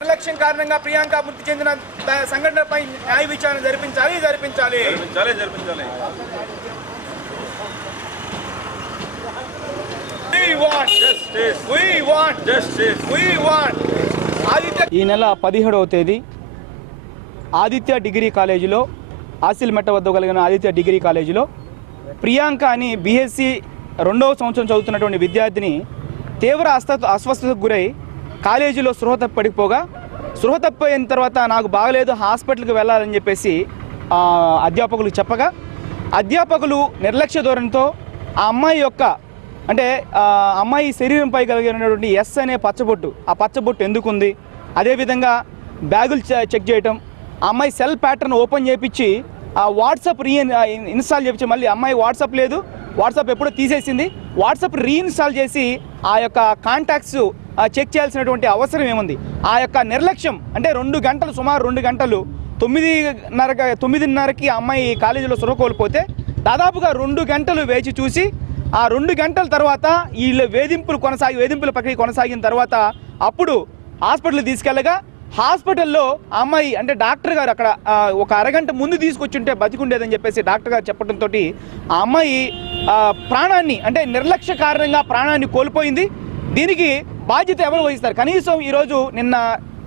నిర్లక్ష్యం కారణంగా ప్రియాంక మృతి చెందిన సంఘటనపై న్యాయ విచారణ జరిపించాలి జరిపించాలి. జరిపించాలి జరిపించాలి. ఆదిత్య ఈ నెల పదిహేడవ తేదీ ఆదిత్య డిగ్రీ కాలేజీలో ఆసిల్మెట్ట వద్ద కలిగిన ఆదిత్య డిగ్రీ కాలేజీలో ప్రియాంక అని బీఎస్సీ రెండవ సంవత్సరం చదువుతున్నటువంటి విద్యార్థిని తీవ్ర అస్త అస్వస్థతకు గురై కాలేజీలో సృహ తప్పడిపోగా పడిపోగా స్పృహ తప్పిన తర్వాత నాకు బాగలేదు హాస్పిటల్కి వెళ్ళాలని చెప్పేసి అధ్యాపకులు చెప్పగా అధ్యాపకులు నిర్లక్ష్య ధోరణితో ఆ అమ్మాయి యొక్క అంటే అమ్మాయి శరీరంపై కలిగినటువంటి ఎస్ అనే పచ్చబొట్టు ఆ పచ్చబొట్టు ఎందుకుంది? అదేవిధంగా బ్యాగులు చెక్ చేయటం ఆ అమ్మాయి సెల్ ప్యాటర్న్ ఓపెన్ చేయించి ఆ వాట్సాప్ రీ ఇన్స్టాల్ చేయించి మళ్ళీ అమ్మాయి వాట్సాప్ లేదు వాట్సాప్ ఎప్పుడో తీసేసింది వాట్సాప్ రీఇన్స్టాల్ చేసి ఆ యొక్క కాంటాక్ట్స్ చెక్ చేయాల్సినటువంటి అవసరం ఏముంది? ఆ యొక్క నిర్లక్ష్యం అంటే రెండు గంటలు సుమారు రెండు గంటలు తొమ్మిదిన్నర తొమ్మిదిన్నరకి ఆ అమ్మాయి కాలేజీలో సురకోల్పోతే దాదాపుగా రెండు గంటలు వేచి చూసి ఆ రెండు గంటల తర్వాత వీళ్ళ వేధింపులు కొనసాగి వేధింపుల ప్రక్రియ కొనసాగిన తర్వాత అప్పుడు హాస్పిటల్ తీసుకెళ్ళగా హాస్పిటల్లో అమ్మాయి అంటే డాక్టర్ గారు అక్కడ ఒక అరగంట ముందు తీసుకొచ్చుంటే బతికుండేదని చెప్పేసి డాక్టర్ గారు చెప్పడంతో ఆ అమ్మాయి ప్రాణాన్ని అంటే నిర్లక్ష్య కారణంగా ప్రాణాన్ని కోల్పోయింది. దీనికి బాధ్యత ఎవరు వహిస్తారు? కనీసం ఈరోజు నిన్న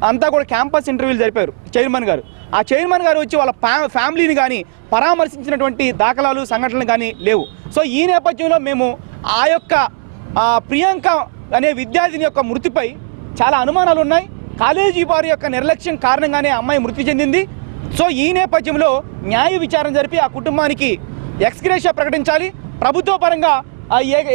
అంతా కూడా క్యాంపస్ ఇంటర్వ్యూలు జరిపారు చైర్మన్ గారు. ఆ చైర్మన్ గారు వచ్చి వాళ్ళ ఫ్యా- ఫ్యామిలీని కానీ పరామర్శించినటువంటి దాఖలాలు సంఘటనలు కానీ లేవు. సో ఈ నేపథ్యంలో మేము ఆ యొక్క ప్రియాంక అనే విద్యార్థిని యొక్క మృతిపై చాలా అనుమానాలు ఉన్నాయి. కాలేజీ వారి యొక్క నిర్లక్ష్యం కారణంగానే అమ్మాయి మృతి చెందింది. సో ఈ నేపథ్యంలో న్యాయ విచారణ జరిపి ఆ కుటుంబానికి ఎక్స్గ్రేషియా ప్రకటించాలి. ప్రభుత్వ పరంగా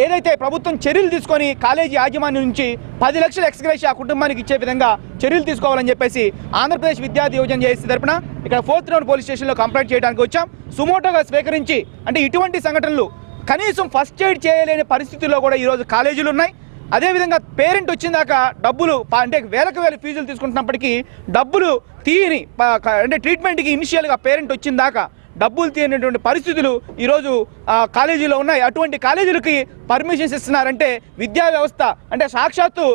ఏదైతే ప్రభుత్వం చర్యలు తీసుకొని కాలేజీ యాజమాన్యం నుంచి పది లక్షల ఎక్స్గ్రేషియా ఆ కుటుంబానికి ఇచ్చే విధంగా చర్యలు తీసుకోవాలని చెప్పేసి ఆంధ్రప్రదేశ్ విద్యార్థి యువజన చేసి తరపున ఇక్కడ ఫోర్త్ రౌండ్ పోలీస్ స్టేషన్లో కంప్లైంట్ చేయడానికి వచ్చాం. సుమోటోగా స్వీకరించి అంటే ఇటువంటి సంఘటనలు కనీసం ఫస్ట్ ఎయిడ్ చేయలేని పరిస్థితుల్లో కూడా ఈరోజు కాలేజీలు ఉన్నాయి. అదేవిధంగా పేరెంట్ వచ్చిందాక డబ్బులు అంటే వేలకు వేల ఫీజులు తీసుకుంటున్నప్పటికీ డబ్బులు తీయని అంటే ట్రీట్మెంట్కి ఇనిషియల్గా పేరెంట్ వచ్చిందాక డబ్బులు తీయనటువంటి పరిస్థితులు ఈరోజు కాలేజీలో ఉన్నాయి. అటువంటి కాలేజీలకి పర్మిషన్స్ ఇస్తున్నారంటే విద్యా వ్యవస్థ అంటే సాక్షాత్తు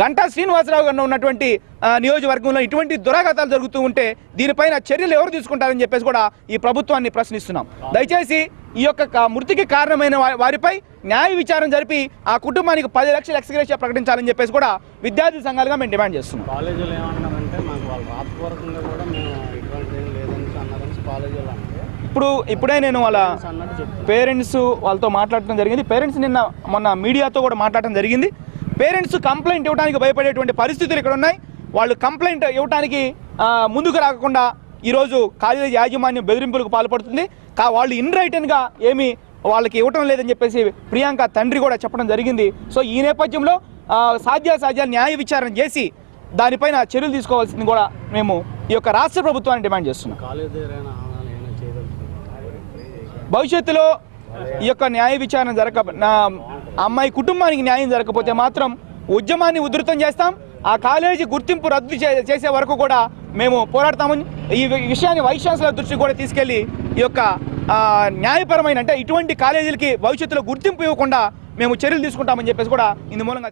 గంటా శ్రీనివాసరావు గారు ఉన్నటువంటి నియోజకవర్గంలో ఇటువంటి దురాఘాతాలు జరుగుతూ ఉంటే దీనిపైన చర్యలు ఎవరు తీసుకుంటారని చెప్పేసి కూడా ఈ ప్రభుత్వాన్ని ప్రశ్నిస్తున్నాం. దయచేసి ఈ యొక్క మృతికి కారణమైన వారిపై న్యాయ విచారం జరిపి ఆ కుటుంబానికి పది లక్షలు ఎక్స్గ్రేషియా ప్రకటించాలని చెప్పేసి కూడా విద్యార్థి సంఘాలుగా మేము డిమాండ్ చేస్తున్నాం కాలేజీలో ఏమంటున్నారంటే మాకు వాళ్ళు రాతపూర్వకంగా కూడా మేము ఇటువంటి ఏం లేదని అన్నారని కాలేజీలో అంటే ఇప్పుడు ఇప్పుడే నేను వాళ్ళ పేరెంట్స్ వాళ్ళతో మాట్లాడటం జరిగింది. పేరెంట్స్ నిన్న మొన్న మీడియాతో కూడా మాట్లాడటం జరిగింది. పేరెంట్స్ కంప్లైంట్ ఇవ్వడానికి భయపడేటువంటి పరిస్థితులు ఇక్కడ ఉన్నాయి. వాళ్ళు కంప్లైంట్ ఇవ్వడానికి ముందుకు రాకుండా ఈరోజు కాలేజీ యాజమాన్యం బెదిరింపులకు పాల్పడుతుంది. కా వాళ్ళు ఇన్ రైటన్గా ఏమి వాళ్ళకి ఇవ్వటం లేదని చెప్పేసి ప్రియాంక తండ్రి కూడా చెప్పడం జరిగింది. సో ఈ నేపథ్యంలో సాధ్యాసాధ్యాలు న్యాయ విచారణ చేసి దానిపైన చర్యలు తీసుకోవాల్సింది కూడా మేము ఈ యొక్క రాష్ట్ర ప్రభుత్వాన్ని డిమాండ్ చేస్తున్నాం. భవిష్యత్తులో ఈ యొక్క న్యాయ విచారణ జరగ నా అమ్మాయి కుటుంబానికి న్యాయం జరగకపోతే మాత్రం ఉద్యమాన్ని ఉధృతం చేస్తాం. ఆ కాలేజీ గుర్తింపు రద్దు చేసే వరకు కూడా మేము పోరాడతామని ఈ విషయాన్ని వైస్ ఛాన్సలర్ దృష్టికి కూడా తీసుకెళ్ళి ఈ యొక్క న్యాయపరమైన అంటే ఇటువంటి కాలేజీలకి భవిష్యత్తులో గుర్తింపు ఇవ్వకుండా మేము చర్యలు తీసుకుంటామని చెప్పేసి కూడా ఇందు మూలంగా